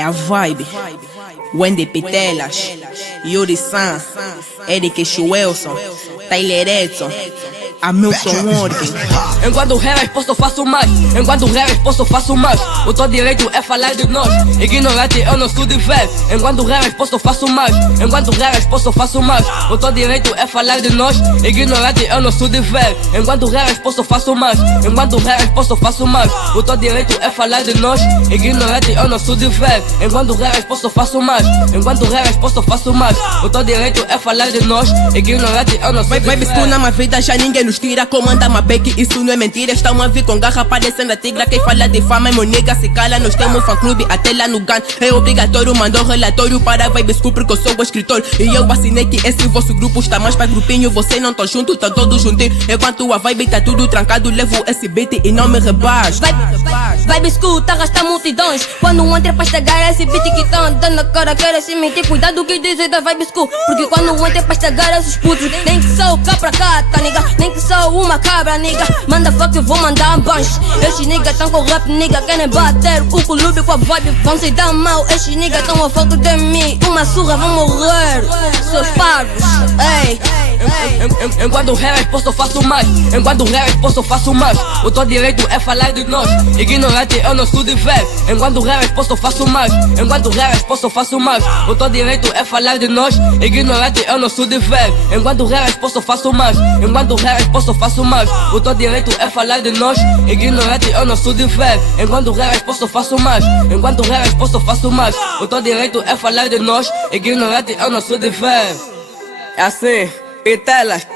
É a vibe. Wendy Pitelas, Yuri San, Eric Wilson, Tyler Edson, Hamilton Morgan. Enquanto o rap é exposto, eu faço mais. Enquanto o rap é exposto, eu faço mais. O teu direito é falar de nós. Ignorante, eu não sou de fé. Enquanto o rap é exposto, eu faço mais. Enquanto o rap é exposto, eu faço mais. O teu direito é falar de nós. Ignorante, eu não sou de fé. Enquanto o rap é exposto, eu faço mais. Enquanto o rap é exposto, eu faço mais. O teu direito é falar de nós. Ignorante, eu não sou de fé. Enquanto o rap é exposto, eu faço mais. Enquanto o rap é exposto, eu faço mais. O teu direito é falar de nós. Ignorante, eu não sou de fé. Baby, school na minha vida já ninguém nos tira. Comanda uma beck, isso não é mentira. Estão a vir com garra parecendo a tigra. Quem fala de fama é meu nega, se cala. Nós temos fã clube até lá no GAN. É obrigatório, mandou relatório para a Vibe School porque eu sou o escritor. E eu assinei que esse vosso grupo está mais pra grupinho. Você não tô junto, tá todos juntinho. Enquanto a vibe tá tudo trancado, levo esse beat e não me rebaixo. Vibe School tá arrasta multidões. Quando entra pra estragar esse beat que tá andando na cara, quer se mentir. Cuidado que dizem da Vibe School. Porque quando entra pra estragar esses putos, nem que sou cá pra cá, tá nigga. Nem que sou uma cabra, nigga. Manda fuck, eu vou mandar banhos. Esses niggas tão com rap, nigga. Querem bater o clube com a vibe, vão se dar mal. Esses niggas tão a foto de mim. Uma surra, vão morrer. Seus parvos, ei. Enquanto o rap é exposto, eu faço mais. Enquanto o rap é exposto, eu faço mais. O teu direito é falar de nós. Ignorante, eu não sou de fé. Enquanto o rap é exposto, eu faço mais. Enquanto o rap é exposto, eu faço mais. O teu direito é falar de nós. Ignorante, eu não sou de fé. Enquanto o rap é exposto, eu faço mais. Enquanto o rap é exposto, eu faço mais. O teu direito é falar de nós. Ignorante, eu não sou de fé. Enquanto o rap é exposto, eu faço mais. Enquanto o rap é exposto, eu faço mais. O teu direito é falar de nós. Ignorante, eu não sou de fé. É assim, Pitelas.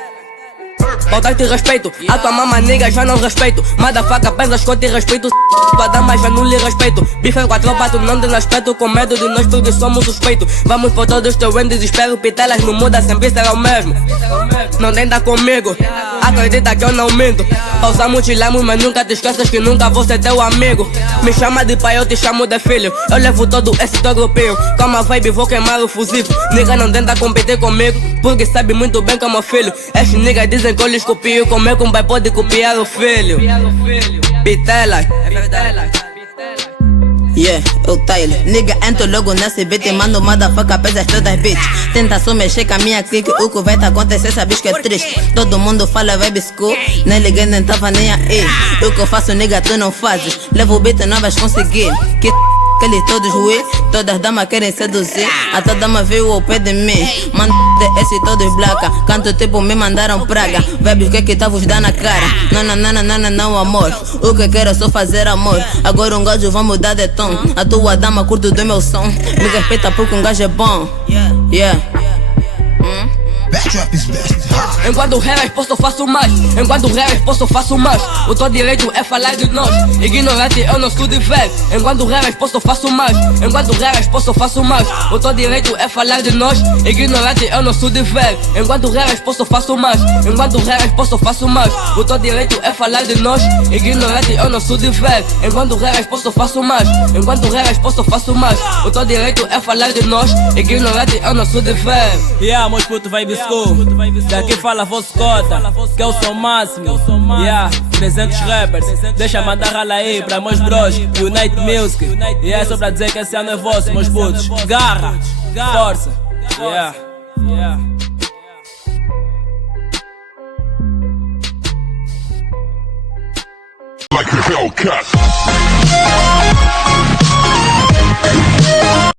Faltaste respeito, a tua mama nega já não respeito. Motherfucker, pensa que eu te respeito. Tua dama já não lhe respeito. Bife com a tropa, tu não tem respeito. Com medo de nós porque somos suspeitos. Vamos por todos teus em desespero. Pitelas não muda, sempre será o mesmo. Não tenta comigo, acredita que eu não minto. Pausamos, mutilamos, mas nunca te esqueças que nunca vou ser teu amigo. Me chama de pai, eu te chamo de filho. Eu levo todo esse teu grupinho. Calma vibe, vou queimar o fusível. Nigga não tenta competir comigo, porque sabe muito bem que é meu filho. Esses niggas dizem que eu lhes copio. Como é que um pai pode copiar o filho? Pitelas. Yeah, eu Tyler. Nigga, entro logo nesse beat e mando motherfucker pesas todas bitch. Tenta só mexer com a minha clique, o que vai te acontecer, sabes que é triste. Todo mundo fala Vibe School, nem liguei, nem tava nem aí. O que eu faço, nigga, tu não fazes. Levo o beat, não vais conseguir. Que eles todos ruim, todas damas querem seduzir. Até dama veio ao pé de mim. Manda esse todos blaca. Canto tipo me mandaram praga. Vebes o que tá vos dando na cara. Não, amor. O que quero é só fazer amor. Agora um gajo vai mudar de tom. A tua dama curto do meu som. Me respeita porque um gajo é bom. Yeah. Enquanto o rap é exposto, eu faço mais. Enquanto o rap é exposto, eu faço mais. O teu direito é falar de nós. Ignorante, eu não sou de fé. Enquanto o rap é exposto, eu faço mais. Enquanto o rap é exposto, eu faço mais. O teu direito é falar de nós. Ignorante, eu não sou de fé. Enquanto o rap é exposto, eu faço mais. Enquanto o rap é exposto, eu faço mais. O teu direito é falar de nós. Ignorante, eu não sou de fé. Enquanto o rap é exposto, eu faço mais. Enquanto o rap é exposto, eu faço mais. O teu direito é falar de nós. Ignorante, eu não sou de fé. Yeah, meus putos Vibe School. Daqui fala vosso cota, que eu sou o máximo. Yeah, 300 rappers. Deixa mandar rala aí pra meus bros. Unite Music. Yeah, é só pra dizer que esse ano é vosso, meus putos. Garra, força. Yeah. Like a Hellcat.